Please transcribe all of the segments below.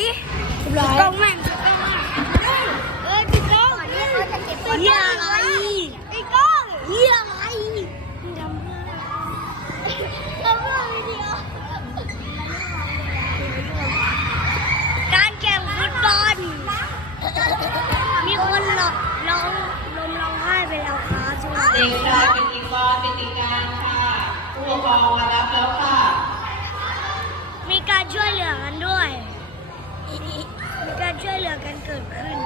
ดิเรียบร้อยกล้องแม่งกล้องแม่งเอ้ยพี่กล้องนี่เขาจะเก็บเฮียอะไรพี่ก้องเฮียอะไรมึงทำเพื่ออะไรทำเรื่องวิดีโอการแข่งฟุตบอลมีคนร้องร้องลมร้องไห้ไปแล้วครับใช่ไหมเด็กชายปิติกรปิติการค่ะผู้ปกครองมารับ ช่วยเหลือกันเกิดขึ้น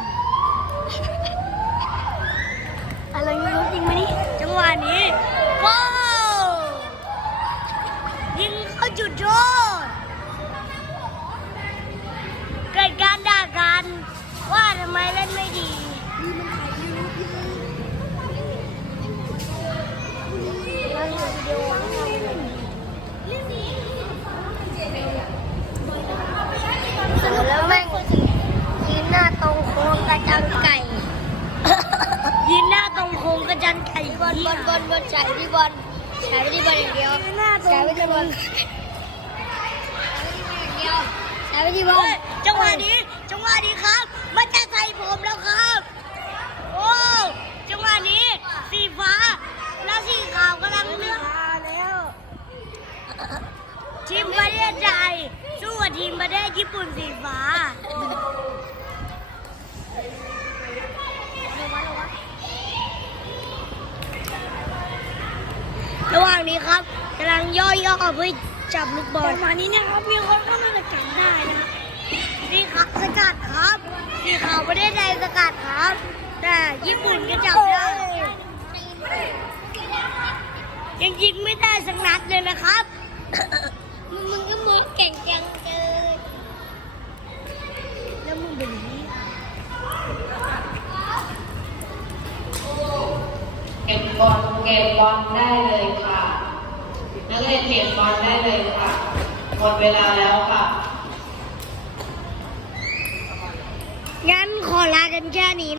อะไรไม่รู้จริงไหมนี่จังหวะนี้ว้าวยิงเข้าจุดโทษเกิดการด่ากัน ว่าทำไมเล่นไม่ดี แล้วแม่งยืนหน้าตรงโค้งกระจังไก่ ยินหน้าตรงโค้งกระจันไก่ บอลบอลบอลบอล ฉายไปที่บอลฉายไปที่บอลอย่างเดียวหน้าตรงฉายไปที่บอลฉายไปที่บอเฮ้ลยจังหวะนี้จังหวะนี้ครับ มันจะใส่ผมแล้วครับ โอ้จังหวะนี้สีฟ้า และสีขาวกำลังเลือกแล้วทีมประเทศไทยสู้กับทีมประเทศญี่ปุ่นสีฟ้า ระหว่า งนี้ครับกำลังย่อยๆเพื่อจับลูกบอลมานี้นะครับมีคนเข้ามาสกัดได้นะครับนี่ครับสกัดครับสีขาวประเทศไทยสกัดครับ แต่ญี่ปุ่นก็จับได้ยังยิงไม่ได้สักนัดเลยนะครับมึงก็มือเก่งจังเกินแล้วมึงเป็นอย่างนี้เก็บบอล เก็บบอลได้เลยค่ะ นักเรียนเก็บบอลได้เลยค่ะ หมดเวลาแล้วค่ะ งั้นขอลากันแค่นี้